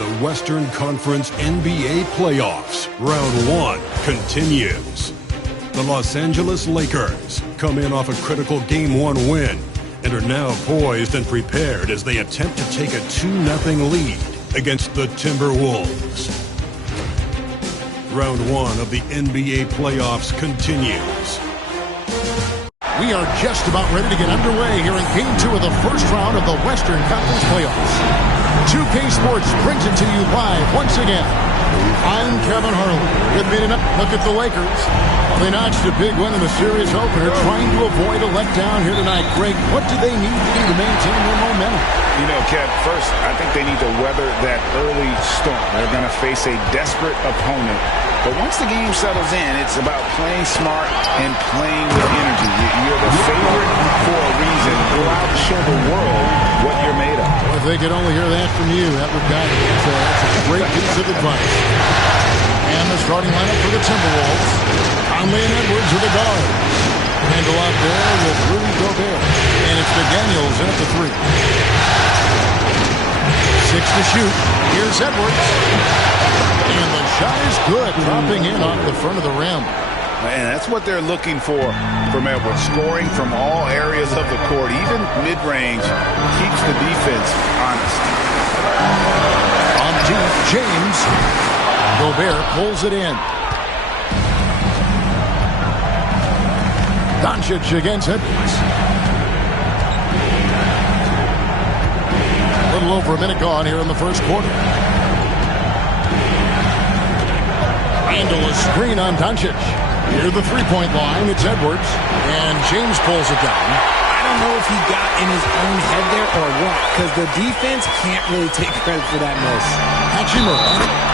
The Western Conference NBA playoffs, round 1 continues. The Los Angeles Lakers come in off a critical Game 1 win and are now poised and prepared as they attempt to take a 2-0 lead against the Timberwolves. Round 1 of the NBA playoffs continues. We are just about ready to get underway here in Game 2 of the first round of the Western Conference playoffs. 2K Sports brings it to you live once again. I'm Kevin Harlan. With me tonight, look at the Lakers. They notched a big win in the series opener, trying to avoid a letdown here tonight. Greg, what do they need to do to maintain their momentum? You know, Kev, first, I think they need to weather that early storm. They're going to face a desperate opponent. But once the game settles in, it's about playing smart and playing with energy. You're the favorite for a reason. Go out and show the world what you're made of. Well, if they could only hear that from you, that would guide them. So that's a great piece of advice. And the starting lineup for the Timberwolves. Conley and Edwards are the guards. Handle out there with Rudy Gobert. And it's McDaniels in at the 3. 6 to shoot. Here's Edwards. And the shot is good, dropping in off the front of the rim. And that's what they're looking for from Edwards. Scoring from all areas of the court, even mid-range, keeps the defense honest. On deep, James. Gobert pulls it in. Doncic against Edwards. A little over a minute gone here in the first quarter. Randall a screen on Doncic. Near the three-point line, it's Edwards. And James pulls it down. I don't know if he got in his own head there or what, because the defense can't really take credit for that miss. Hachimura.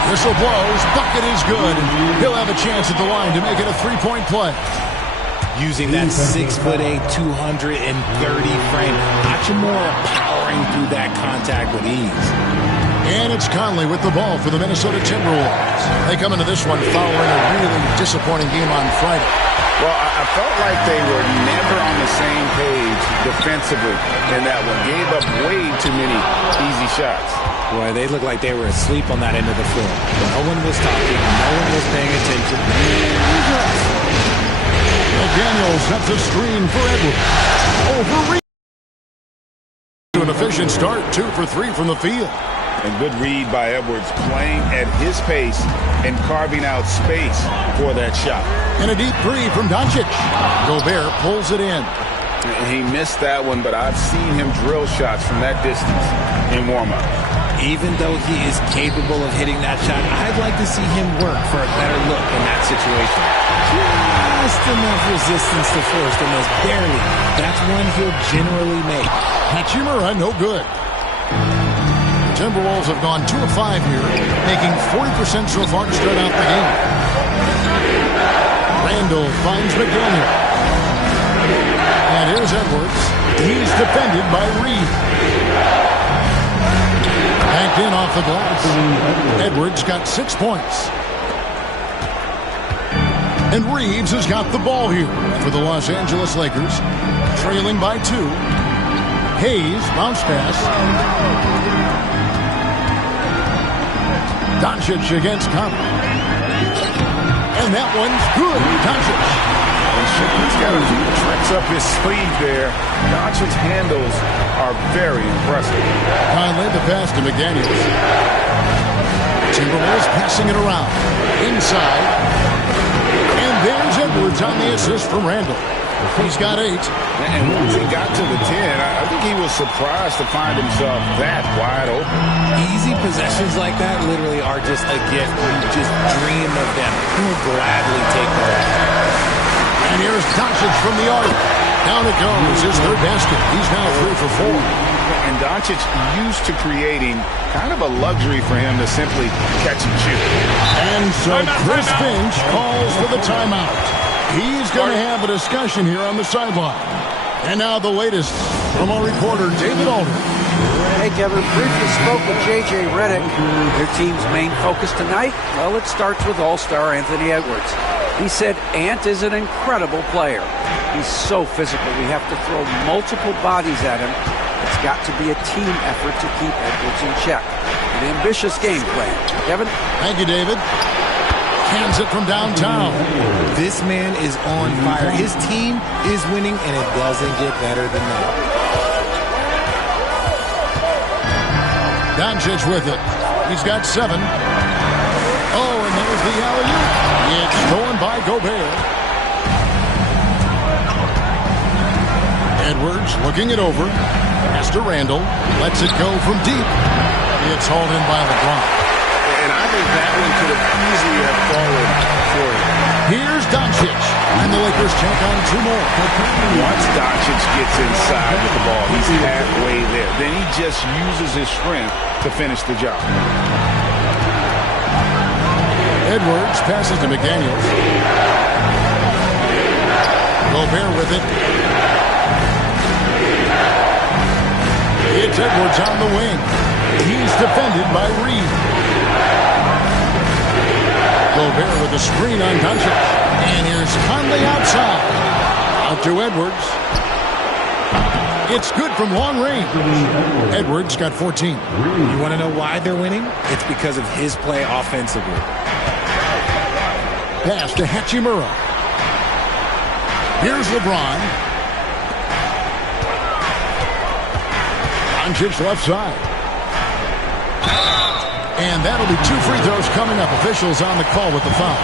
Whistle blows. Bucket is good. He'll have a chance at the line to make it a three-point play. Using that 6'8", 230 frame. Hachimura powering through that contact with ease. And it's Conley with the ball for the Minnesota Timberwolves. They come into this one following a really disappointing game on Friday. Well, I felt like they were never on the same page defensively in that one. Gave up way too many easy shots. Boy, they looked like they were asleep on that end of the floor. No one was talking. No one was paying attention. McDaniels sets a screen for Edwards. Over an efficient start, 2 for 3 from the field. And good read by Edwards, playing at his pace and carving out space for that shot. And a deep 3 from Doncic. Gobert pulls it in. He missed that one, but I've seen him drill shots from that distance in warm-up. Even though he is capable of hitting that shot, I'd like to see him work for a better look in that situation. Just enough resistance to force the miss, barely. That's one he'll generally make. Hachimura, no good. The Timberwolves have gone 2 of 5 here, making 40% so far to start out the game. Randall finds McDaniel. And here's Edwards. He's defended by Reed. Backed in off the glass. Edwards got 6 points. And Reeves has got the ball here for the Los Angeles Lakers. Trailing by 2. Hayes, bounce pass. Doncic against Conley. And that one's good. Doncic. He's got a few tricks up his sleeve there. Doncic's handles are very impressive. Conley the pass to McDaniels. Timberwolves passing it around. Inside. And there's Edwards on the assist from Randall. He's got 8. And once he got to the 10, I think he was surprised to find himself that wide open. Easy possessions like that literally are just a gift. You just dream of them. You will gladly take them. And here's Doncic from the arc. Down it goes. His third basket. He's now 3 for 4. And Doncic used to creating kind of a luxury for him to simply catch and shoot. And so Chris Finch calls for the timeout. He's going to have a discussion here on the sideline. And now the latest from our reporter, David Alden. Hey, Kevin, briefly spoke with J.J. Redick. Their team's main focus tonight, well, it starts with all-star Anthony Edwards. He said Ant is an incredible player. He's so physical. We have to throw multiple bodies at him. It's It's got to be a team effort to keep Edwards in check. An ambitious game plan. Kevin? Thank you, David. Cans it from downtown. This man is on fire. His team is winning, and it doesn't get better than that. Doncic with it. He's got 7. Oh, and there's the alley-oop. It's stolen by Gobert. Edwards looking it over. Pass to Randall. Lets it go from deep. It's hauled in by LeBron. And I think that one could have easily have fallen for him. Here's Doncic. And the Lakers take on 2 more. Once Doncic gets inside with the ball, he's halfway there. Then he just uses his strength to finish the job. Edwards passes to McDaniels. Gobert with it. It's Edwards on the wing. He's defended by Reed. Gobert with a screen on Doncic. And here's Conley outside. Out to Edwards. It's good from long range. Edwards got 14. You want to know why they're winning? It's because of his play offensively. Pass to Hachimura. Here's LeBron. Doncic left side. And that'll be 2 free throws coming up. Officials on the call with the foul.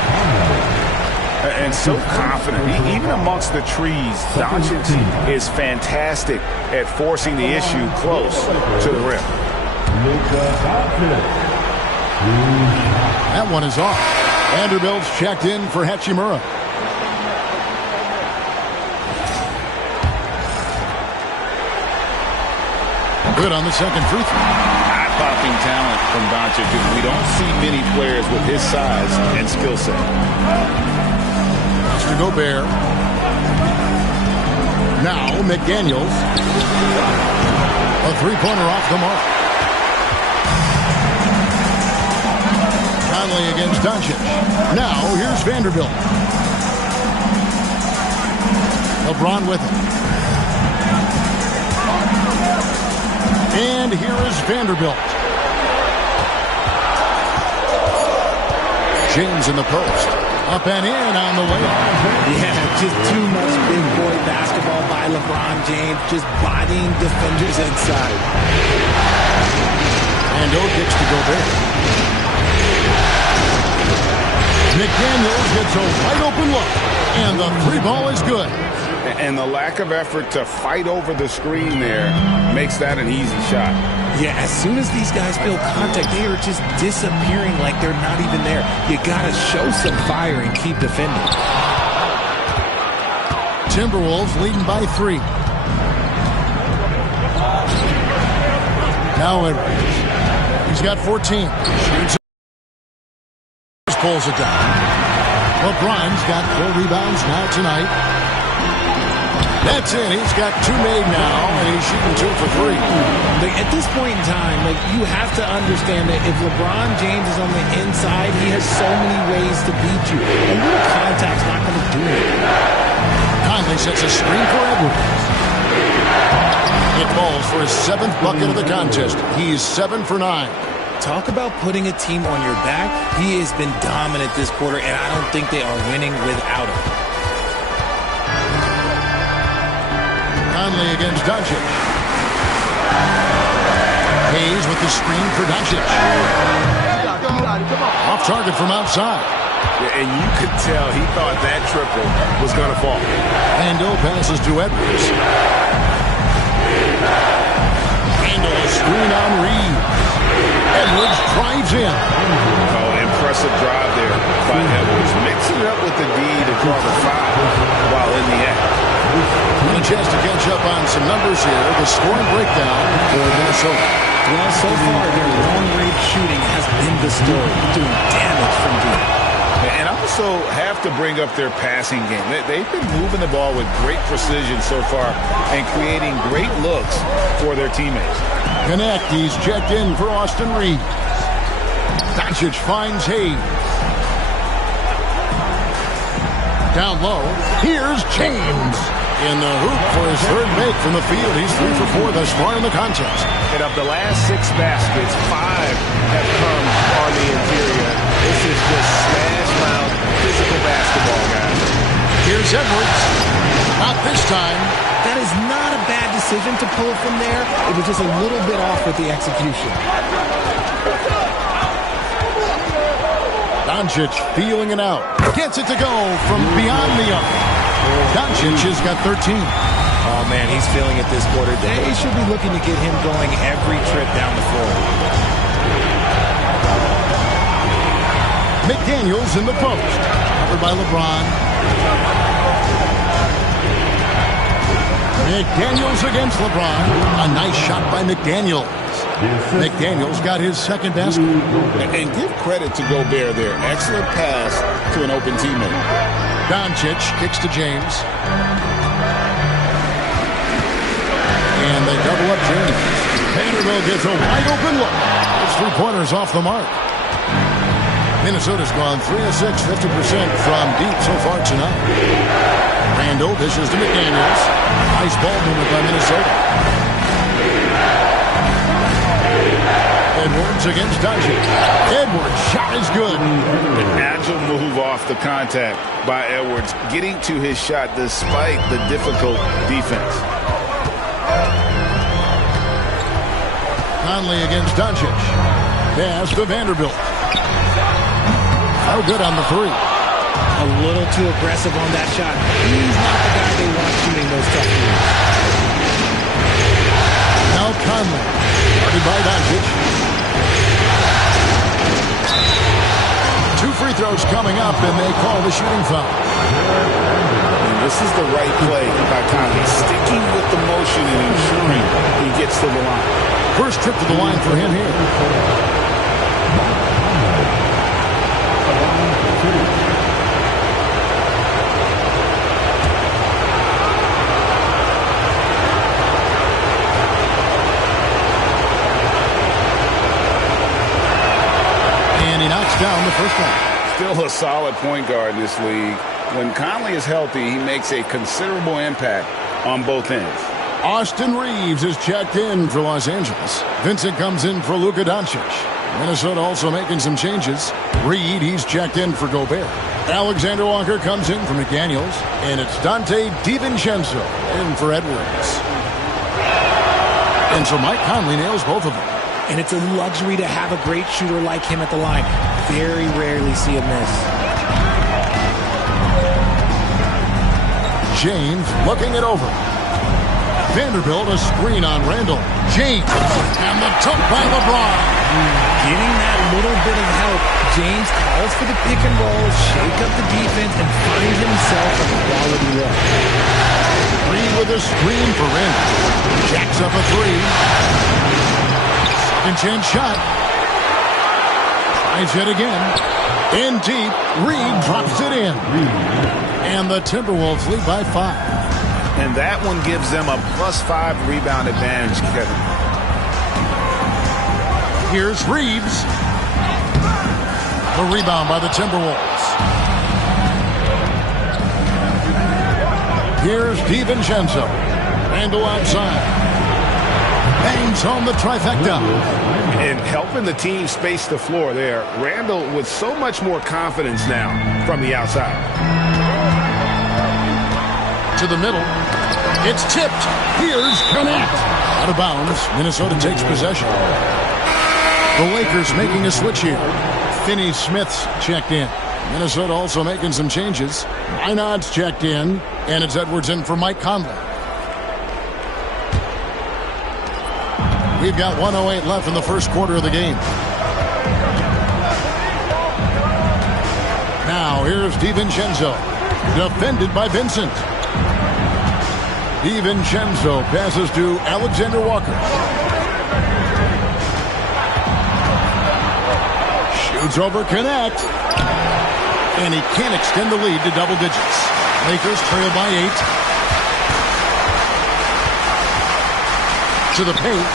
And so confident, even amongst the trees, Doncic is fantastic at forcing the issue close to the rim. That one is off. Vanderbilt's checked in for Hachimura. Good on the second free throw. Eye-popping talent from Doncic. We don't see many players with his size and skill set. To Gobert. Now McDaniels. A 3-pointer off the mark. Conley against Doncic. Now here's Vanderbilt. LeBron with it. And here is Vanderbilt. James in the post. Up and in on the way. Yeah, just too much big boy basketball by LeBron James, just bodying defenders inside. And kicks to Gobert. McDaniels gets a wide open look, and the 3-ball is good. And the lack of effort to fight over the screen there makes that an easy shot. Yeah, as soon as these guys feel contact, they are just disappearing like they're not even there. You got to show some fire and keep defending. Timberwolves leading by 3. Now Edwards. He's got 14. Shoots. Pulls it down. LeBron's got 4 rebounds now tonight. That's it. He's got 2 made now, and he's shooting 2 for 3. At this point in time, you have to understand that if LeBron James is on the inside, he has so many ways to beat you. A little contact's not going to do it. Conley sets a screen for Edwards. It falls for his 7th bucket of the contest. He's 7 for 9. Talk about putting a team on your back. He has been dominant this quarter, and I don't think they are winning without him. Conley against Doncic. Hayes with the screen for Doncic. Off target from outside. Yeah, and you could tell he thought that triple was going to fall. Randall passes to Edwards. Randall a screen on Reed. Edwards drives in. Oh, impressive drive there by Edwards. Mixing it up with the D to draw the foul while in the act. And a chance to catch up on some numbers here. The scoring breakdown for Minnesota. Well, so far, their long-range shooting has been the story, doing damage from deep. And I also have to bring up their passing game. They've been moving the ball with great precision so far and creating great looks for their teammates. Connect, he's checked in for Austin Reed. Doncic finds Hayes. Down low, here's James. in the hoop for his third make from the field. He's 3 for 4 thus far in the contest. And of the last 6 baskets, 5 have come on the interior. This is just smash-mouth physical basketball, guys. Here's Edwards. Not this time. That is not a bad decision to pull it from there. It was just a little bit off with the execution. Doncic feeling it out. Gets it to go from beyond the arc. Doncic has got 13. Oh, man, he's feeling it this quarter. They should be looking to get him going every trip down the floor. McDaniels in the post. Covered by LeBron. McDaniels against LeBron. A nice shot by McDaniels. McDaniels got his second basket. And give credit to Gobert there. Excellent pass to an open teammate. Doncic kicks to James. And they double up James. Vanderbilt gets a wide open look. It's 3-pointers off the mark. Minnesota's gone 3 of 6, 50% from deep so far tonight. Randall dishes to McDaniels. Nice ball movement by Minnesota. Edwards against Doncic. Edwards' shot is good. An agile move off the contact by Edwards, getting to his shot despite the difficult defense. Conley against Doncic. Pass to Vanderbilt. Oh, good on the 3. A little too aggressive on that shot. He's not the guy they want shooting those tough threes. Now Conley. Guarded by Doncic. 2 free throws coming up, and they call the shooting foul. And this is the right play by Conley, sticking with the motion and ensuring he gets to the line. First trip to the line for him here. And he knocks down the first one. Still a solid point guard in this league. When Conley is healthy, he makes a considerable impact on both ends. Austin Reeves is checked in for Los Angeles. Vincent comes in for Luka Doncic. Minnesota also making some changes. Reed, he's checked in for Gobert. Alexander Walker comes in for McDaniels. And it's Dante DiVincenzo in for Edwards. And so Mike Conley nails both of them. And it's a luxury to have a great shooter like him at the line. Very rarely see a miss. James looking it over. Vanderbilt a screen on Randall. James and the tuck by LeBron. Getting that little bit of help. James calls for the pick and roll, shake up the defense, and find himself a quality look. Reed with a screen for Randall. Jacks up a 3. Second chance shot. Tries it again. In deep. Reed drops it in. And the Timberwolves lead by 5. And that one gives them a +5 rebound advantage, Kevin. Here's Reeves. The rebound by the Timberwolves. Here's DiVincenzo. Randall outside. Bangs home the trifecta. And helping the team space the floor there. Randall with so much more confidence now from the outside. To the middle. It's tipped. Here's Connect. Out of bounds. Minnesota takes possession. The Lakers making a switch here. Finney-Smith's checked in. Minnesota also making some changes. Minod's checked in. And it's Edwards in for Mike Conley. We've got 1:08 left in the first quarter of the game. Now here's DiVincenzo. Defended by Vincent. DiVincenzo passes to Alexander Walker. Shoots over Connect. And he can't extend the lead to double digits. Lakers trail by 8. To the paint.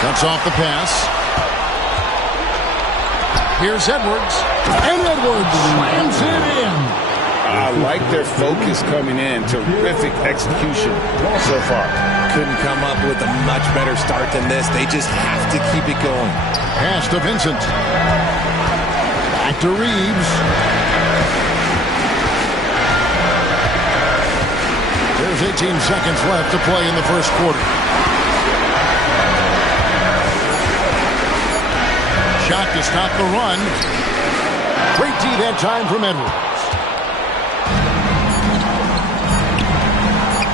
Cuts off the pass. Here's Edwards. And Edwards slams it in. I like their focus coming in. Terrific execution so far. Couldn't come up with a much better start than this. They just have to keep it going. Pass to Vincent. Back to Reeves. There's 18 seconds left to play in the first quarter. Shot to stop the run. Great D that time from Edwards.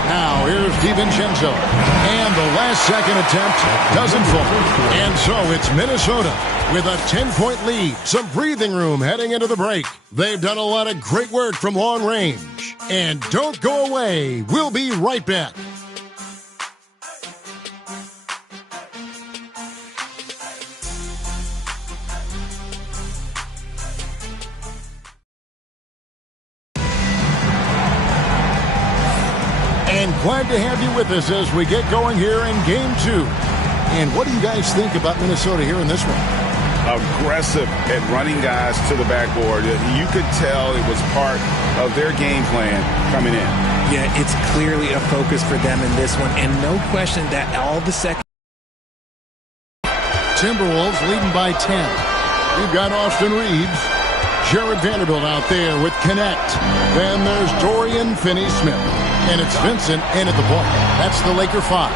Now here's DiVincenzo. And the last second attempt doesn't fall. And so it's Minnesota with a 10-point lead. Some breathing room heading into the break. They've done a lot of great work from long range. And don't go away. We'll be right back. And glad to have you with us as we get going here in Game 2. And what do you guys think about Minnesota here in this one? Aggressive at running guys to the backboard. You could tell it was part of their game plan coming in. Yeah, it's clearly a focus for them in this one, and no question that all the second. Timberwolves leading by 10. We've got Austin Reeves. Jared Vanderbilt out there with Connect. Then there's Dorian Finney-Smith. And it's Vincent in at the point. That's the Laker 5.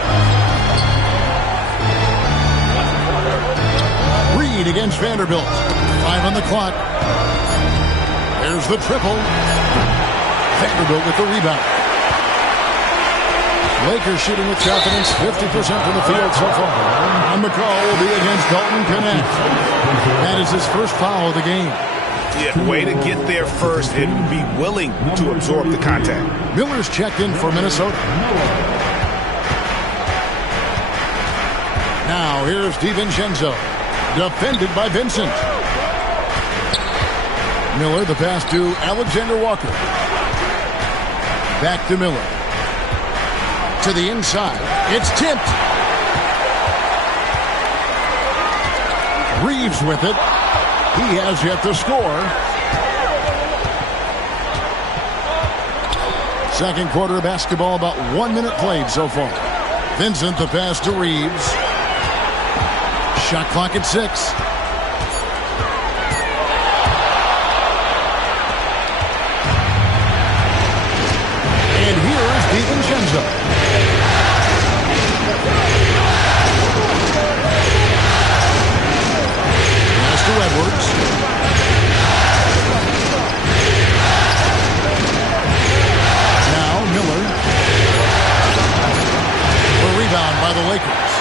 Reed against Vanderbilt. 5 on the clock. There's the triple. Vanderbilt with the rebound. Lakers shooting with confidence, 50% from the field so far. And the call will be against Dalton Connect. That is his first foul of the game. Yeah, way to get there first and be willing to absorb the contact. Miller's checked in for Minnesota. Now here's DiVincenzo. Defended by Vincent. Miller, the pass to Alexander Walker. Back to Miller. To the inside. It's tipped. Reeves with it. He has yet to score. Second quarter of basketball, about 1 minute played so far. Vincent, the pass to Reeves. Shot clock at 6. And here is DiVincenzo. To Edwards. Now Miller. A rebound by the Lakers.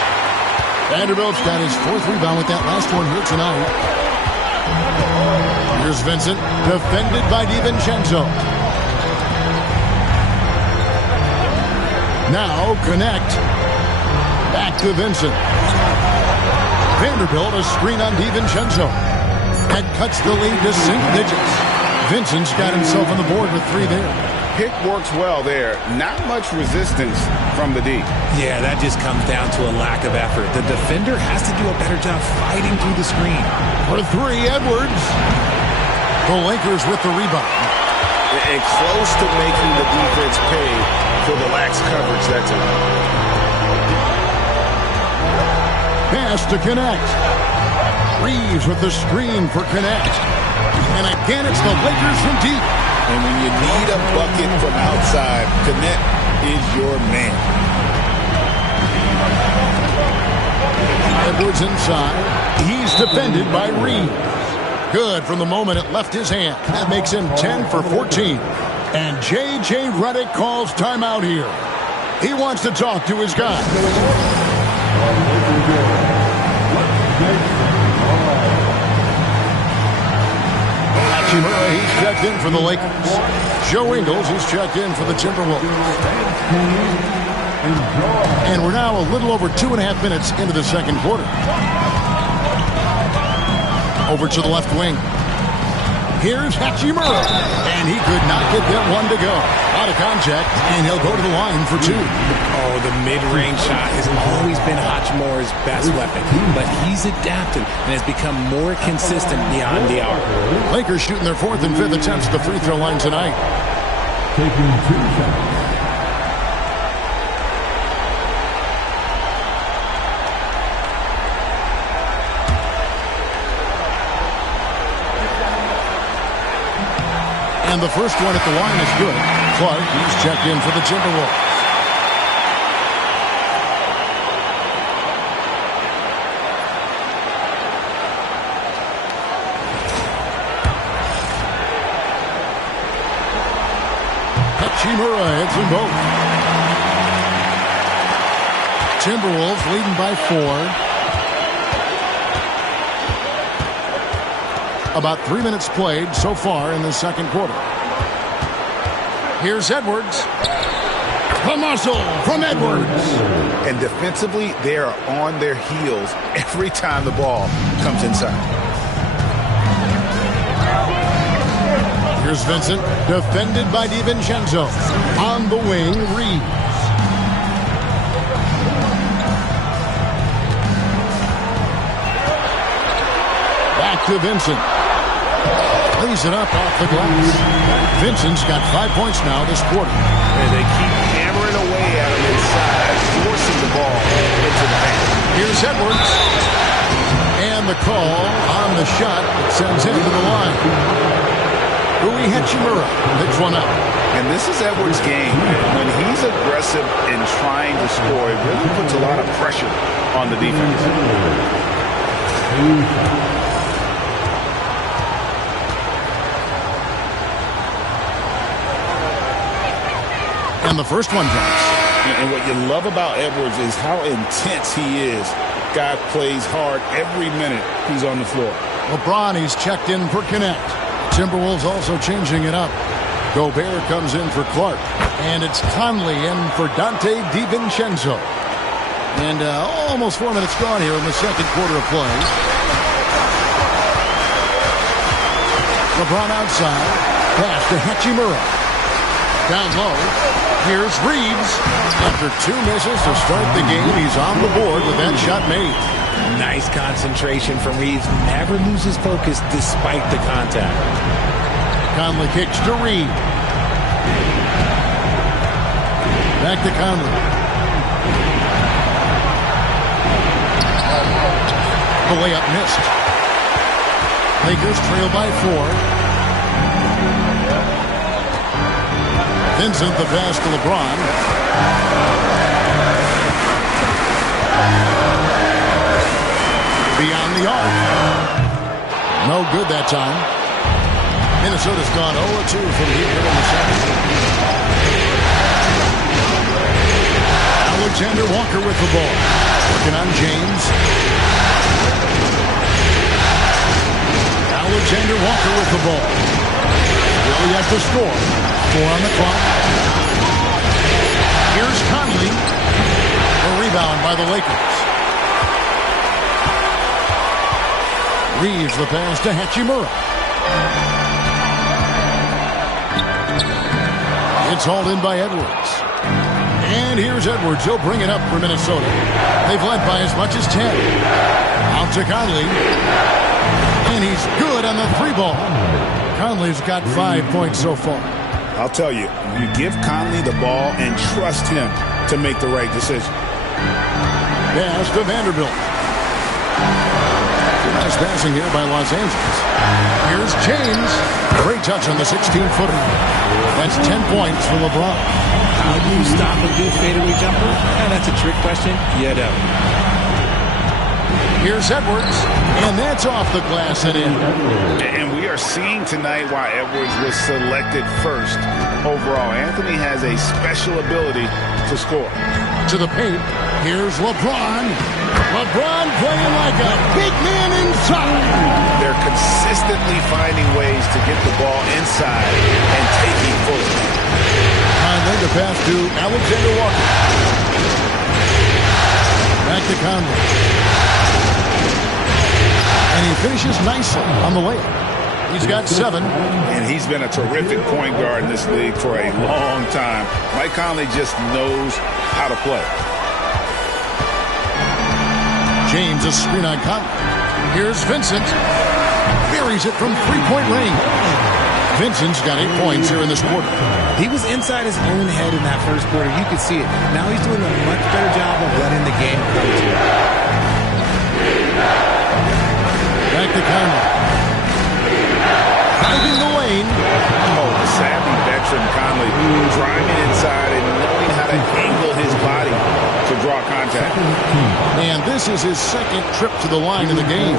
Vanderbilt's got his 4th rebound with that last one here tonight. Here's Vincent, defended by DiVincenzo. Now Connect. Back to Vincent. Vanderbilt, a screen on DiVincenzo. That cuts the lead to single digits. Vincent's got himself on the board with 3 there. Pick works well there. Not much resistance from the D. Yeah, that just comes down to a lack of effort. The defender has to do a better job fighting through the screen. For 3, Edwards. The Lakers with the rebound. And close to making the defense pay for the lax coverage that time. Pass to Connect. Reeves with the screen for Connect. And again, it's the Lakers from deep. And when you need a bucket from outside, Connect is your man. Edwards inside. He's defended by Reeves. Good from the moment it left his hand. That makes him 10 for 14. And J.J. Redick calls timeout here. He wants to talk to his guy. He's checked in for the Lakers. Joe Ingles, he's checked in for the Timberwolves. And we're now a little over 2.5 minutes into the second quarter. Over to the left wing. Here's Hachimura. And he could not get that one to go. Out of contact, and he'll go to the line for 2. Oh, the mid-range shot has always been Hachimura's best weapon. But he's adapted and has become more consistent beyond the arc. Lakers shooting their 4th and 5th attempts at the free throw line tonight. taking 2 shots. And the first one at the line is good. Clark, he's checked in for the Timberwolves. Hachimura hits them both. Timberwolves leading by 4. About 3 minutes played so far in the second quarter. Here's Edwards. The muscle from Edwards. And defensively, they are on their heels every time the ball comes inside. Here's Vincent, defended by DiVincenzo. On the wing, Reeves. Back to Vincent. Lays it up off the glass. Vincent's got 5 points now this quarter. And they keep hammering away at him inside, forcing the ball into the paint. Here's Edwards. And the call on the shot that sends him to the line. Rui Hachimura picks one up. And this is Edwards' game. When he's aggressive and trying to score, it really puts a lot of pressure on the defense. And the first one drops. And what you love about Edwards is how intense he is. Guy plays hard every minute he's on the floor. LeBron, he's checked in for Connect. Timberwolves also changing it up. Gobert comes in for Clark. And it's Conley in for Dante DiVincenzo. And almost 4 minutes gone here in the second quarter of play. LeBron outside. Pass to Hachimura. Down low. Here's Reeves. After 2 misses to start the game, he's on the board with that shot made. Nice concentration from Reeves. Never loses focus despite the contact. Conley kicks to Reeves. Back to Conley. The layup missed. Lakers trail by 4. Vincent the pass to LeBron. Beyond the arc. No good that time. Minnesota's gone 0-2 from here in the second. Alexander Walker with the ball. Working on James. Alexander Walker with the ball. Really has to score. 4 on the clock. Here's Conley. A rebound by the Lakers. Reeves the pass to Hachimura. It's hauled in by Edwards. And here's Edwards. He'll bring it up for Minnesota. They've led by as much as 10. Out to Conley. And he's good on the 3-ball. Conley's got 5 points so far. I'll tell you, you give Conley the ball and trust him to make the right decision. Pass to Vanderbilt. Nice passing here by Los Angeles. Here's James. Great touch on the 16-footer. That's 10 points for LeBron. How do you stop a good fadeaway jumper? That's a trick question. You know. Here's Edwards. And that's off the glass and in. And we are seeing tonight why Edwards was selected first overall. Anthony has a special ability to score. To the paint. Here's LeBron. LeBron playing like a big man inside. They're consistently finding ways to get the ball inside and taking full. Conley to pass to Alexander Walker. Back to Conley. And he finishes nicely on the layup. He's got 7. And he's been a terrific point guard in this league for a long time. Mike Conley just knows how to play. James, a screen on Conley. Here's Vincent. Buries it from 3-point range. Vincent's got 8 points here in this quarter. He was inside his own head in that first quarter. You could see it. Now he's doing a much better job of letting the game come to him. Back to Conley. Driving the lane. Oh, the savvy veteran Conley driving inside and knowing how to angle his body to draw contact. And this is his second trip to the line in the game.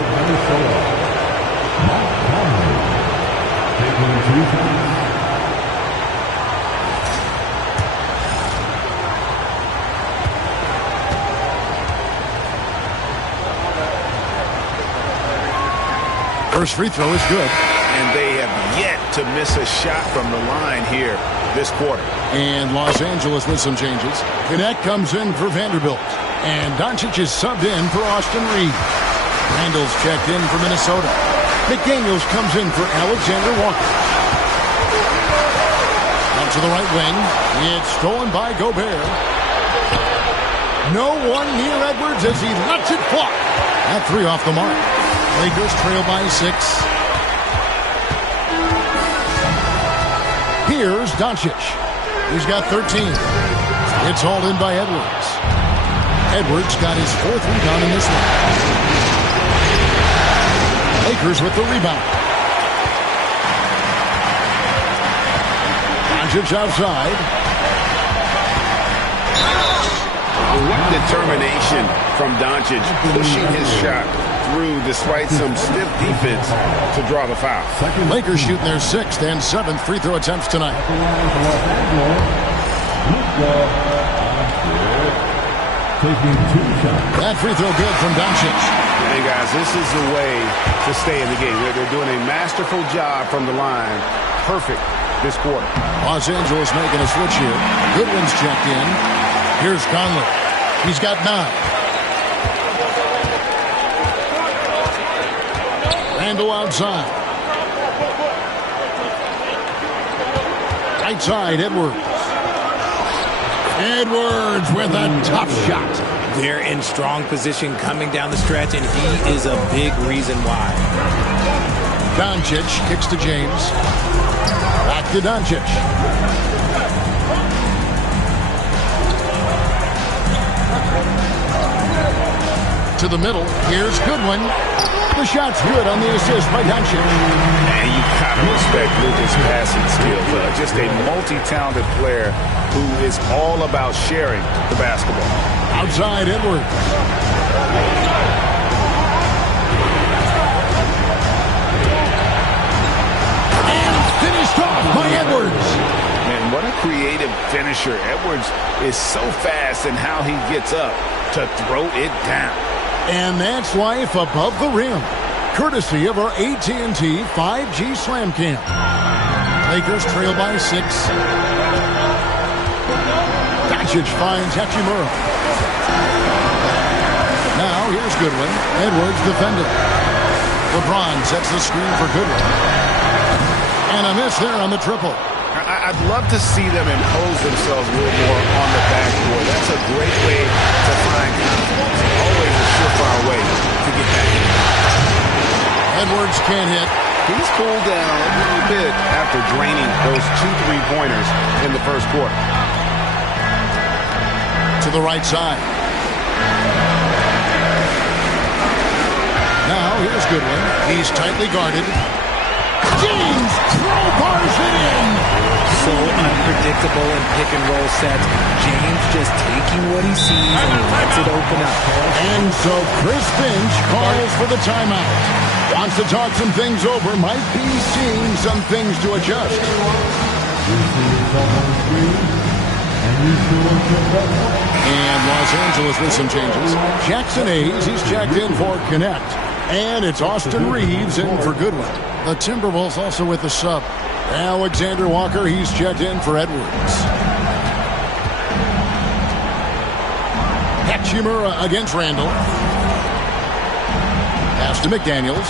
First free throw is good. And they have yet to miss a shot from the line here this quarter. And Los Angeles with some changes. Connect comes in for Vanderbilt. And Doncic is subbed in for Austin Reeves. Randall's checked in for Minnesota. McDaniels comes in for Alexander Walker. Out to the right wing. It's stolen by Gobert. No one near Edwards as he lets it fly. That 3 off the mark. Lakers trail by 6. Here's Doncic. He's got 13. It's hauled in by Edwards. Edwards got his 4th rebound in this one. Lakers with the rebound. Doncic outside. What determination from Doncic, pushing his shot through despite some stiff defense to draw the foul. Lakers shooting their 6th and 7th free throw attempts tonight. That free throw good from Doncic. Hey guys, this is the way to stay in the game. They're doing a masterful job from the line. Perfect this quarter. Los Angeles making a switch here. Goodwin's checked in. Here's Conley. He's got 9. Randall outside. Right side, Edwards. Edwards with a tough shot. They're in strong position coming down the stretch, and he is a big reason why. Doncic kicks to James. Back to Doncic. To the middle. Here's Goodwin. The shot's good on the assist by Doncic. And you gotta respect Luka's passing skills. Just a multi-talented player who is all about sharing the basketball. Outside Edwards. And finished off by Edwards. Man, what a creative finisher. Edwards is so fast in how he gets up to throw it down. And that's life above the rim. Courtesy of our AT&T 5G Slam Cam. Lakers trail by 6. Doncic finds Hachimura. Now here's Goodwin. Edwards defending. LeBron sets the screen for Goodwin. And a miss there on the triple. I'd love to see them impose themselves a little more on the backboard. That's a great way to find confidence. Always a surefire way to get back in. Edwards can't hit. He's cooled down a little bit after draining those 2 3-pointers in the first quarter. To the right side. Now here's Goodwin. He's tightly guarded. James crowbars it in. So unpredictable in pick-and-roll sets. James just taking what he sees and lets it open up. And so Chris Finch calls for the timeout. Wants to talk some things over. Might be seeing some things to adjust. And Los Angeles with some changes. Jackson Hayes, he's checked in for Connect. And it's Austin Reeves in for Goodwin. The Timberwolves also with the sub. Alexander Walker, he's checked in for Edwards. Hachimura against Randall. Pass to McDaniels.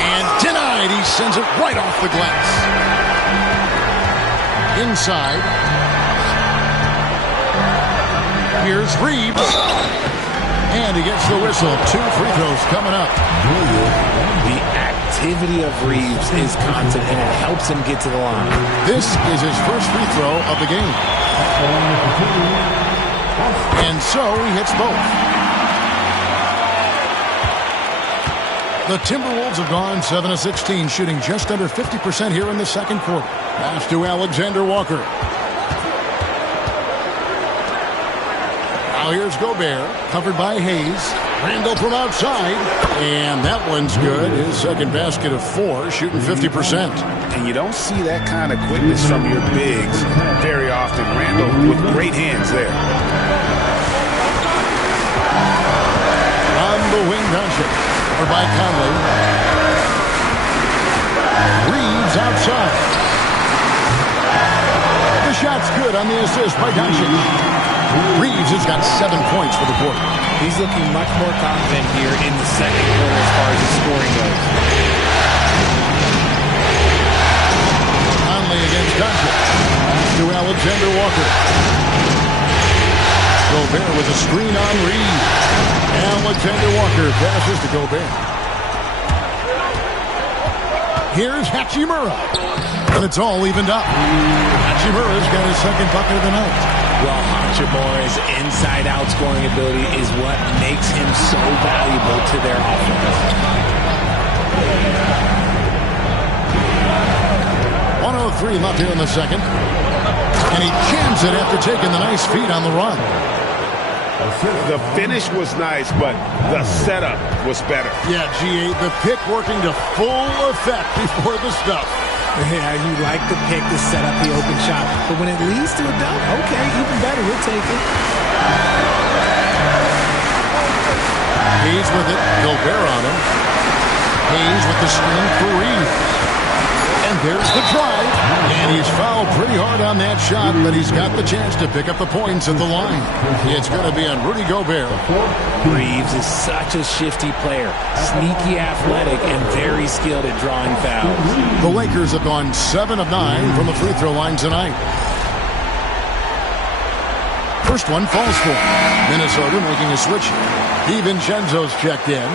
And denied. He sends it right off the glass. Inside. Here's Reeves. And he gets the whistle. 2 free throws coming up. The activity of Reeves is constant, and it helps him get to the line. This is his first free throw of the game. And so he hits both. The Timberwolves have gone 7 of 16, shooting just under 50% here in the second quarter. Pass to Alexander Walker. Now here's Gobert, covered by Hayes. Randall from outside, and that one's good. His second basket of 4, shooting 50%. And you don't see that kind of quickness from your bigs very often. Randall with great hands there. On the wing, Doncic. Or by Conley. Reeves outside. The shot's good on the assist by Doncic. Reeves has got 7 points for the quarter. He's looking much more confident here in the second quarter as far as his scoring goes. Conley against Doncic. To Alexander Walker. Gobert with a screen on Reeves. Alexander Walker passes to Gobert. Here's Hachimura. And it's all evened up. Hachimura's got his second bucket of the night. Well, Hachimura's inside-out scoring ability is what makes him so valuable to their offense. 1:03 left here in the second. And he jams it after taking the nice feed on the run. The finish was nice, but the setup was better. Yeah, G8, the pick working to full effect before the stuff. Yeah, you like the pick to set up the open shot, but when it leads to a dunk, okay, even better, we'll take it. Hayes with it, Gobert on him. Hayes with the screen for Reeves. And there's the drive. And he's fouled pretty hard on that shot, but he's got the chance to pick up the points at the line. It's going to be on Rudy Gobert. Reeves is such a shifty player, sneaky athletic, and very skilled at drawing fouls. The Lakers have gone 7 of 9 from the free throw line tonight. First one falls for Minnesota making a switch. DiVincenzo's checked in.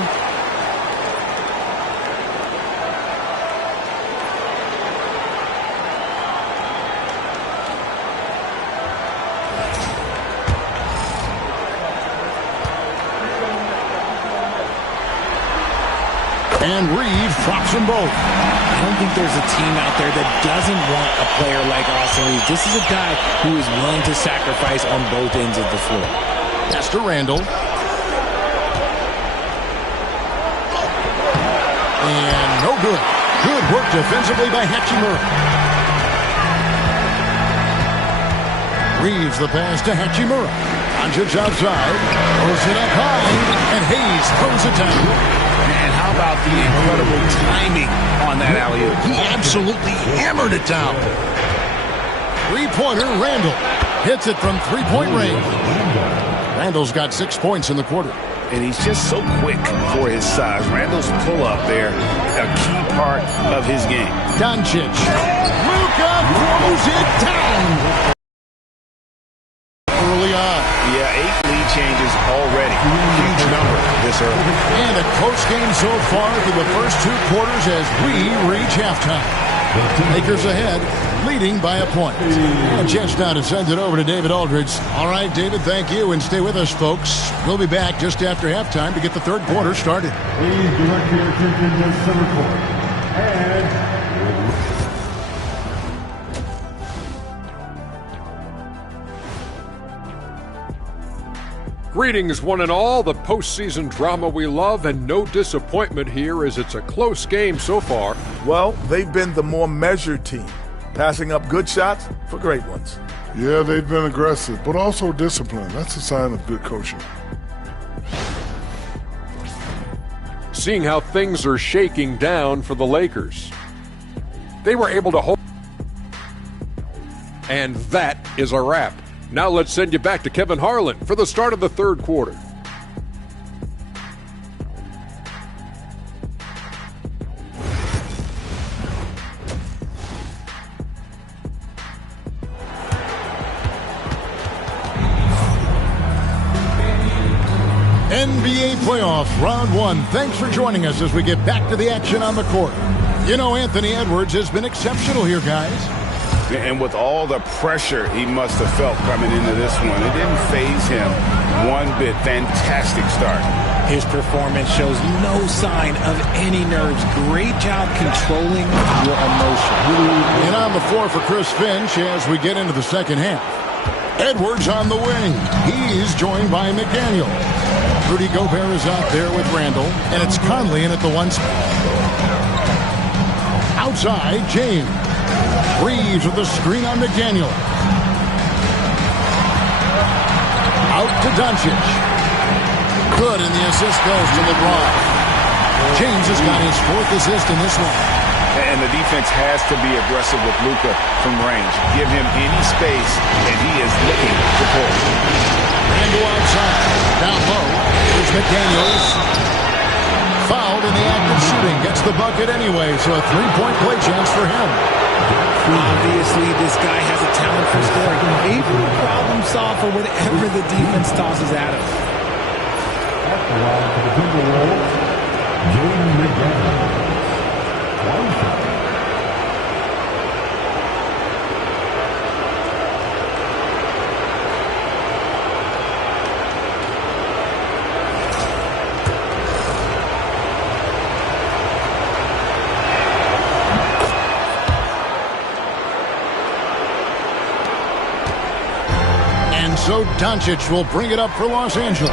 And Reeves drops them both. I don't think there's a team out there that doesn't want a player like Austin Reeves. This is a guy who is willing to sacrifice on both ends of the floor. Pass to Randall. And no good. Good work defensively by Hachimura. Reeves the pass to Hachimura. Doncic outside. Throws it up high. And Hayes throws it down. And how about the incredible timing on that alley-oop? He absolutely hammered it down. Three-pointer, Randall. Hits it from three-point range. Randall's got 6 points in the quarter. And he's just so quick for his size. Randall's pull-up there, a key part of his game. Doncic. Luka throws it down. Early on. Yeah, 8 lead changes already. Huge number this early. And a close game so far through the first 2 quarters as we reach halftime. Lakers ahead, leading by a point. A chance now to send it over to David Aldridge. All right, David, thank you, and stay with us, folks. We'll be back just after halftime to get the third quarter started. Please direct your attention to center court. And greetings, one and all. The postseason drama we love, and no disappointment here as it's a close game so far. Well, they've been the more measured team, passing up good shots for great ones. yeah, they've been aggressive, but also disciplined. That's a sign of good coaching. Seeing how things are shaking down for the Lakers. They were able to hold. And that is a wrap. Now let's send you back to Kevin Harlan for the start of the third quarter. NBA playoffs, round one. Thanks for joining us as we get back to the action on the court. You know, Anthony Edwards has been exceptional here, guys. And with all the pressure he must have felt coming into this one, it didn't faze him one bit. Fantastic start. His performance shows no sign of any nerves. Great job controlling your emotion. And on the floor for Chris Finch as we get into the second half. Edwards on the wing. He's joined by McDaniel. Rudy Gobert is out there with Randall, and it's Conley in at the one spot. Outside, James. Reeves with the screen on McDaniel. Out to Doncic. Good, and the assist goes to LeBron. James has got his fourth assist in this one. And the defense has to be aggressive with Luka from range. Give him any space, and he is looking to pull. Randall outside. Down low. Here's McDaniels. Fouled in the act of shooting. Gets the bucket anyway, so a three-point play chance for him. Obviously, this guy has a talent for scoring. Able to problem solve for whatever the defense tosses at him. That's the line for the Timberwolves, Jaden McDaniels. So Doncic will bring it up for Los Angeles.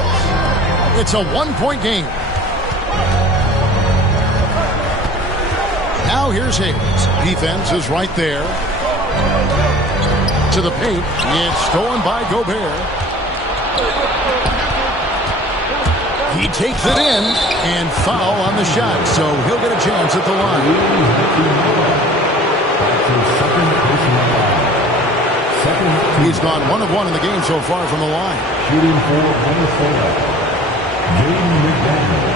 It's a one-point game. Now here's Hayes. Defense is right there. To the paint. It's stolen by Gobert. He takes it in and foul on the shot, so he'll get a chance at the line. He's gone 1 of 1 in the game so far from the line. Shooting for Minnesota, Jaden McDaniels.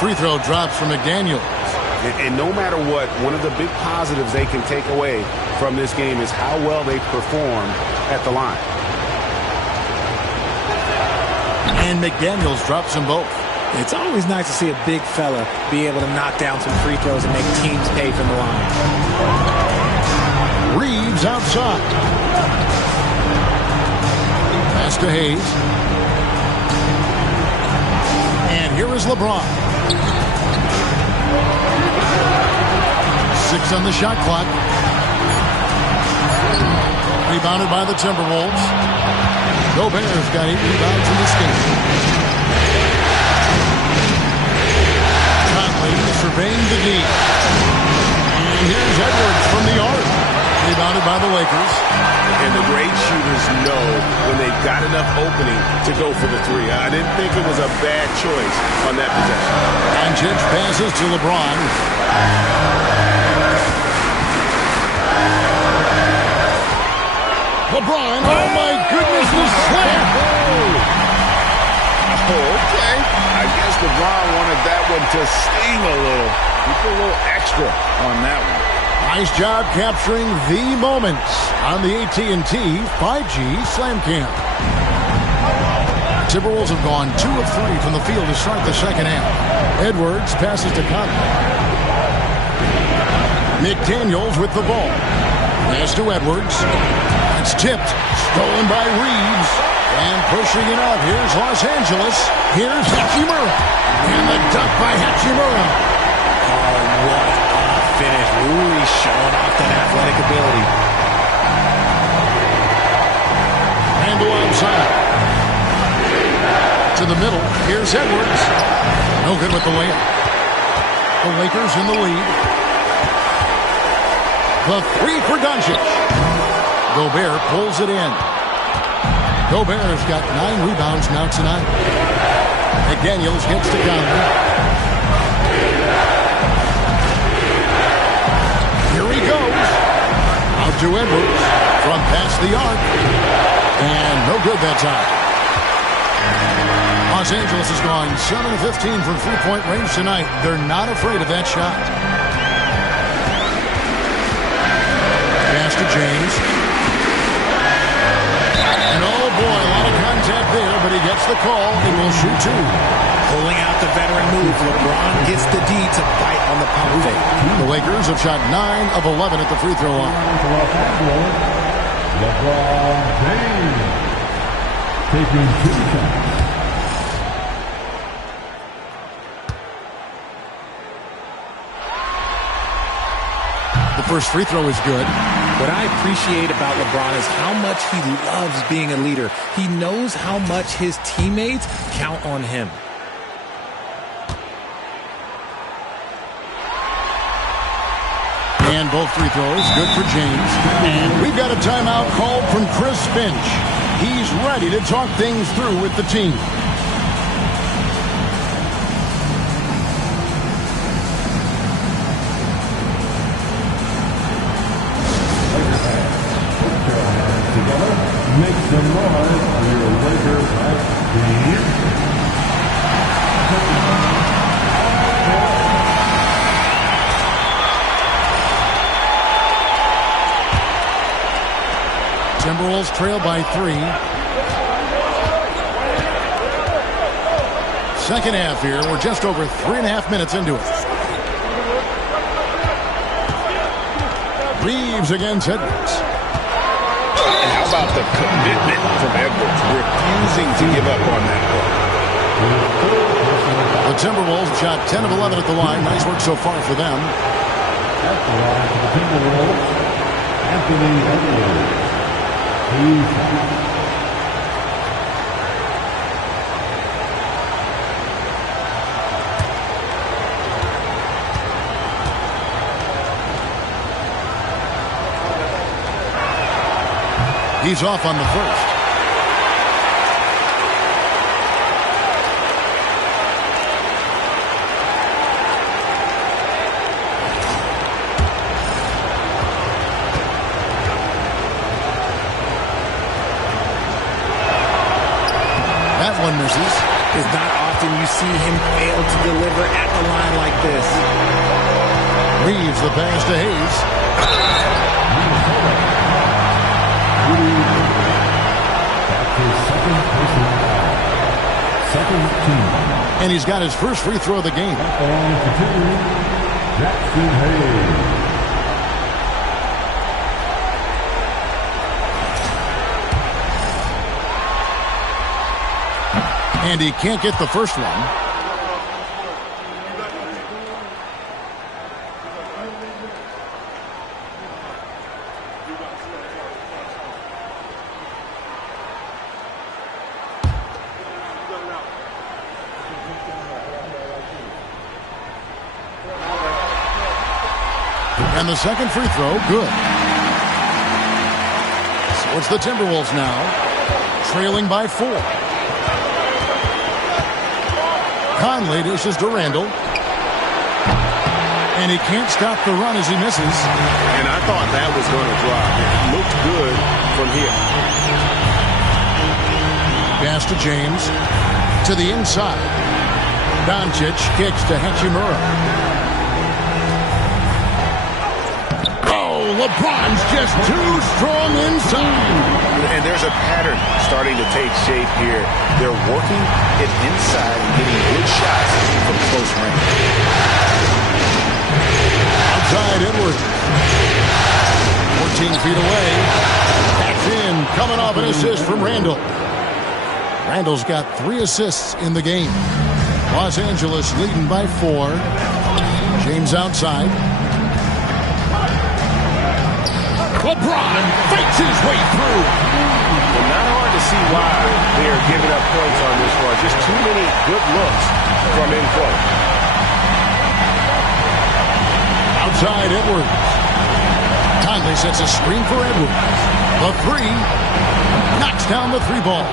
Free throw drops from McDaniels. And no matter what, one of the big positives they can take away from this game is how well they perform at the line. And McDaniels drops them both. It's always nice to see a big fella be able to knock down some free throws and make teams pay from the line. Reeves outside. Pass to Hayes. And here is LeBron. 6 on the shot clock. Rebounded by the Timberwolves. Gobert's got 8 rebounds in this game. Conley surveying the D. And here's Edwards from the arc. Rebounded by the Lakers. And the great shooters know when they've got enough opening to go for the three. I didn't think it was a bad choice on that possession. Doncic passes to LeBron. LeBron, oh my goodness, the slam! Oh, okay. I guess LeBron wanted that one to sting a little. He put a little extra on that one. Nice job capturing the moments on the AT&T 5G Slam Cam. Timberwolves have gone 2 of 3 from the field to start the second half. Edwards passes to Conley. McDaniels with the ball. Pass to Edwards. It's tipped. Stolen by Reeves. And pushing it out. Here's Los Angeles. Here's Hachimura. And the dunk by Hachimura. Oh, what a finish. Really showing off that athletic ability. Randall outside. To the middle. Here's Edwards. No good with the layup. The Lakers in the lead. The 3 for Doncic. Gobert pulls it in. Gobert has got 9 rebounds now tonight. McDaniels gets to Conley. Here he goes. Out to to Edwards from past the arc. And no good that time. Los Angeles has gone 7 of 15 from three-point range tonight. They're not afraid of that shot. Pass to James. And oh boy, a lot of contact there, but he gets the call and will shoot two. Pulling out the veteran move, LeBron gets the D to bite on the pump fake. The Lakers have shot 9 of 11 at the free throw line. LeBron James taking 2 shots. The first free throw is good. What I appreciate about LeBron is how much he loves being a leader. He knows how much his teammates count on him. And both free throws, good for James. And we've got a timeout called from Chris Finch. He's ready to talk things through with the team. Together, make some noise for your Lakers team. Timberwolves trail by 3. Second half here. We're just over 3.5 minutes into it. Reeves against Edwards. And how about the commitment from Edwards, refusing to give up on that ball. The Timberwolves shot 10 of 11 at the line. Nice work so far for them. At the line for the Timberwolves, Anthony Edwards. 2 shots. He's off on the first. That one misses. It's not often you see him fail to deliver at the line like this. Reeves the pass to Hayes. That's his second personal foul. Second team. And he's got his first free throw of the game. On to 2, Jackson Hayes. And he can't get the first one. And the second free throw, good. So it's the Timberwolves now, trailing by 4. Conley dishes to Randall. And he can't stop the run as he misses. And I thought that was going to drop. It looked good from here. Pass to James. To the inside. Doncic kicks to Hachimura. LeBron's just too strong inside. And there's a pattern starting to take shape here. They're working it inside and getting good shots from close range. Outside Edwards. 14 feet away. Back in. Coming off an assist from Randall. Randall's got 3 assists in the game. Los Angeles leading by 4. James outside. LeBron fakes his way through. Well, not hard to see why they are giving up points on this one. Just too many good looks from in play. Outside Edwards. Conley sets a screen for Edwards. The 3. Knocks down the 3 ball.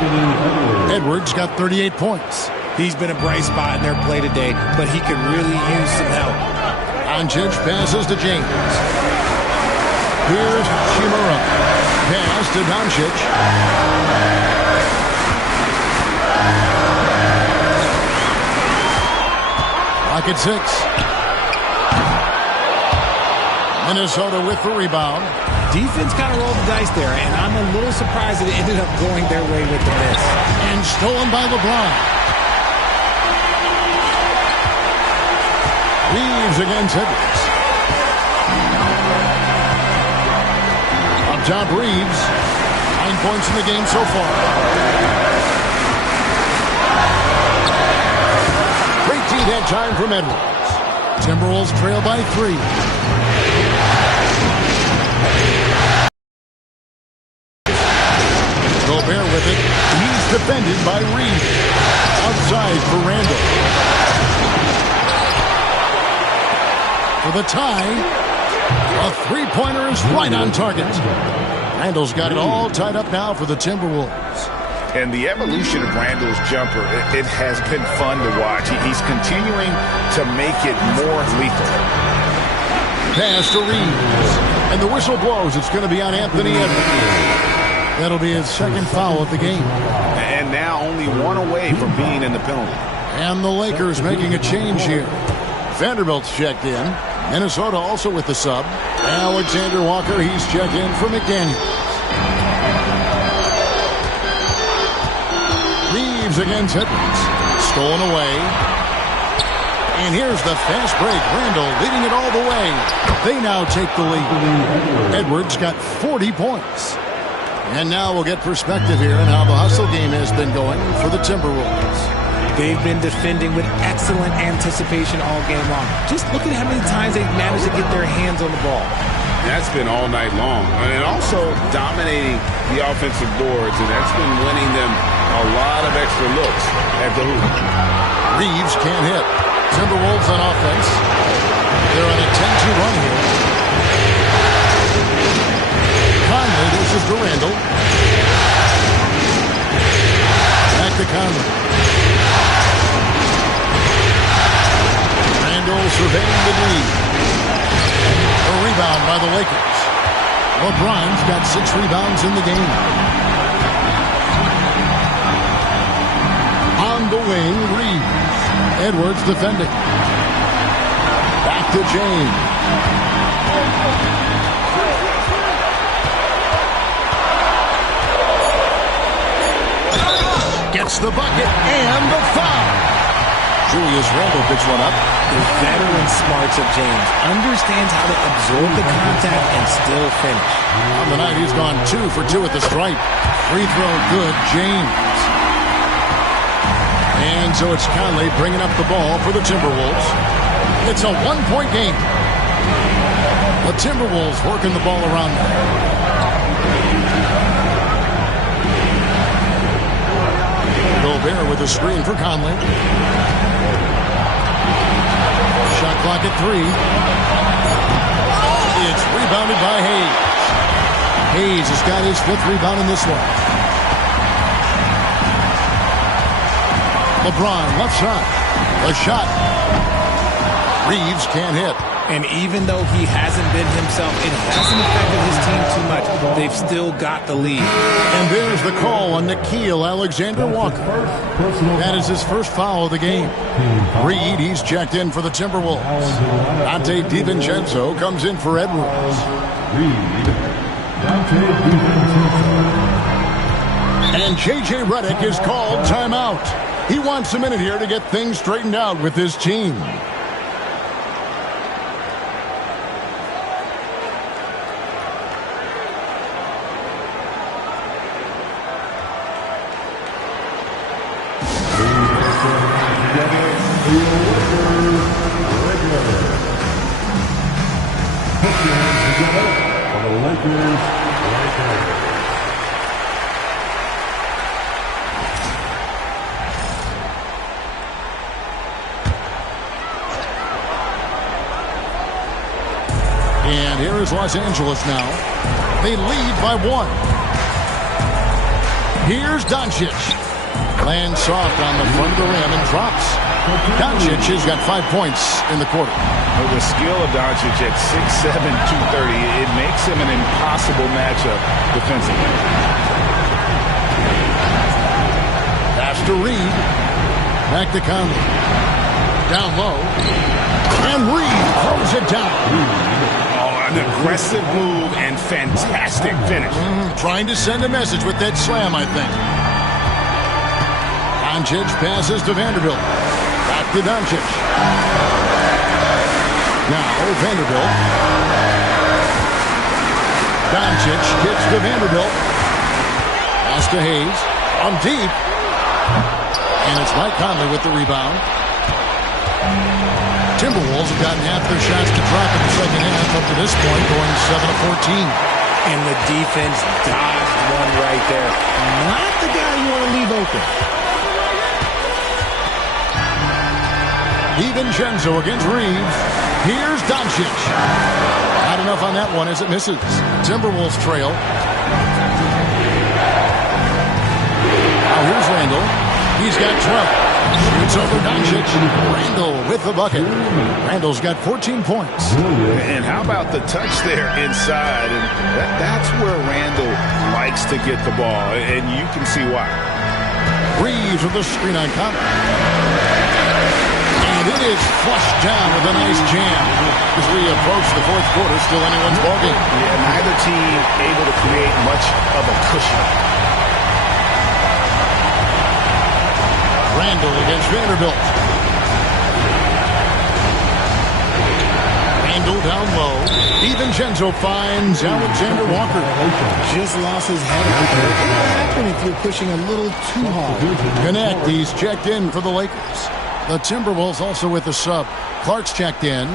Edwards got 38 points. He's been a bright spot in their play today, but he could really use some help. Doncic passes to James. Here's Shimura. Pass to Doncic. Lock at 6. Minnesota with the rebound. Defense kind of rolled the dice there, and I'm a little surprised that it ended up going their way with the miss. And stolen by LeBron. Reeves against Edwards. Up top, Reeves. 9 points in the game so far. Great D-head time from Edwards. Timberwolves trail by 3. Gobert with it. He's defended by Reeves. Outside for Randall. For the tie. A three-pointer is right on target. Randall's got it all tied up now for the Timberwolves. And the evolution of Randall's jumper, it has been fun to watch. He's continuing to make it more lethal. Pass to Reeves. And the whistle blows. It's going to be on Anthony Edwards. That'll be his second foul of the game. And now only one away from being in the penalty. And the Lakers making a change here. Vanderbilt's checked in. Minnesota also with the sub. Alexander Walker, he's checked in for McDaniels. Reeves against Edwards. Stolen away. And here's the fast break. Randall leading it all the way. They now take the lead. Edwards got 40 points. And now we'll get perspective here on how the hustle game has been going for the Timberwolves. They've been defending with excellent anticipation all game long. Just look at how many times they've managed to get their hands on the ball. That's been all night long. And also dominating the offensive boards, and that's been winning them a lot of extra looks at the hoop. Reeves can't hit. Timberwolves on offense. They're on a 10-2 run here. Conley, this is to Randall. Back to Conley. Randall surveying the lead. A rebound by the Lakers. LeBron's got 6 rebounds in the game. On the wing, Reeves. Edwards defending. Back to James. Gets the bucket and the foul. Julius Randle picks one up. The veteran smarts of James understands how to absorb the contact and still finish. On the night, he's gone 2 for 2 at the stripe. Free throw good, James. And so it's Conley bringing up the ball for the Timberwolves. It's a 1-point game. The Timberwolves working the ball around now. Gobert with a screen for Conley. Shot clock at 3. It's rebounded by Hayes. Hayes has got his 5th rebound in this one. LeBron, left side. A shot. Reeves can't hit. And even though he hasn't been himself, it hasn't affected his team too much. They've still got the lead. And there's the call on Nickeil Alexander-Walker. That is his first foul of the game. Reed, he's checked in for the Timberwolves. Dante DiVincenzo comes in for Edwards. And J.J. Redick is called timeout. He wants a minute here to get things straightened out with his team. And here is Los Angeles now. They lead by 1. Here's Doncic. Lands soft on the front of the rim and drops. Doncic has got 5 points in the quarter. With the skill of Doncic at 6'7", 230, it makes him an impossible matchup defensively. Pass to Reed. Back to Conley. Down low. And Reed throws it down. An aggressive move and fantastic finish. Trying to send a message with that slam, I think. Doncic passes to Vanderbilt. Back to Doncic. Now Vanderbilt. Doncic gets to Vanderbilt. Pass to Hayes. On deep. And it's Mike Conley with the rebound. Timberwolves have gotten half their shots to drop in the second half up to this point, going 7 of 14. And the defense dodged one right there. Not the guy you want to leave open. DiVincenzo against Reeves. Here's Doncic. Not enough on that one as it misses. Timberwolves trail. Now here's Randall. He's got 12. Shoots over Doncic. Randall with the bucket. Randall's got 14 points. And how about the touch there inside? And that's where Randall likes to get the ball, and you can see why. Reeves with the screen on Conley. And it is flushed down with a nice jam. As we approach the fourth quarter, still anyone's ballgame. Yeah, neither team able to create much of a cushion. Randall against Vanderbilt. Randall down low. DiVincenzo finds Alexander Walker. Just lost his head out there. What will happen if you're pushing a little too hard? Connect. He's checked in for the Lakers. The Timberwolves also with the sub. Clark's checked in.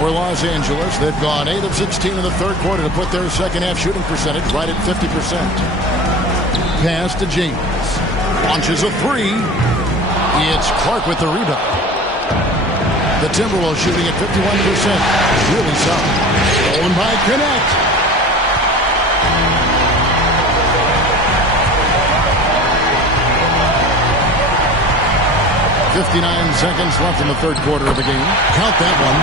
For Los Angeles, they've gone 8 of 16 in the third quarter to put their second half shooting percentage right at 50%. Pass to James. Launches a three. It's Clark with the rebound. The Timberwolves shooting at 51%. Really solid. Stolen by Connect. .59 seconds left in the third quarter of the game. Count that one.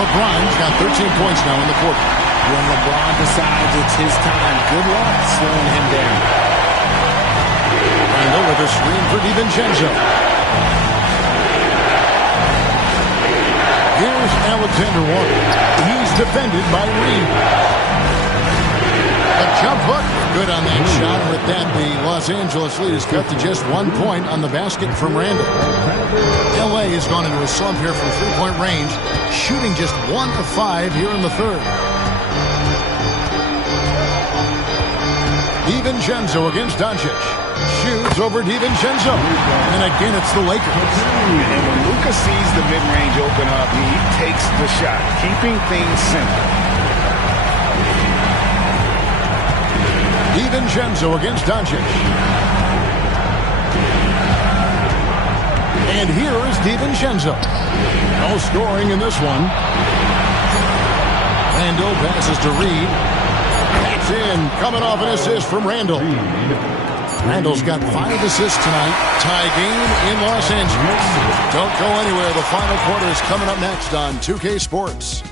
LeBron's got 13 points now in the quarter. When LeBron decides it's his time, good luck slowing him down. Randall with a screen for DiVincenzo. Here's Alexander Walker. He's defended by Reed. A jump hook. Good on that shot. With that, the Los Angeles lead is cut to just 1 point on the basket from Randall. L.A. has gone into a slump here from three-point range, shooting just 1 of 5 here in the third. DiVincenzo against Doncic. Shoots over DiVincenzo. And again, it's the Lakers. And when Luka sees the mid-range open up, he takes the shot, keeping things simple. DiVincenzo against Doncic. And here is DiVincenzo. No scoring in this one. Randall passes to Reed. That's in. Coming off an assist from Randall. Randall's got 5 assists tonight. Tie game in Los Angeles. Don't go anywhere. The final quarter is coming up next on 2K Sports.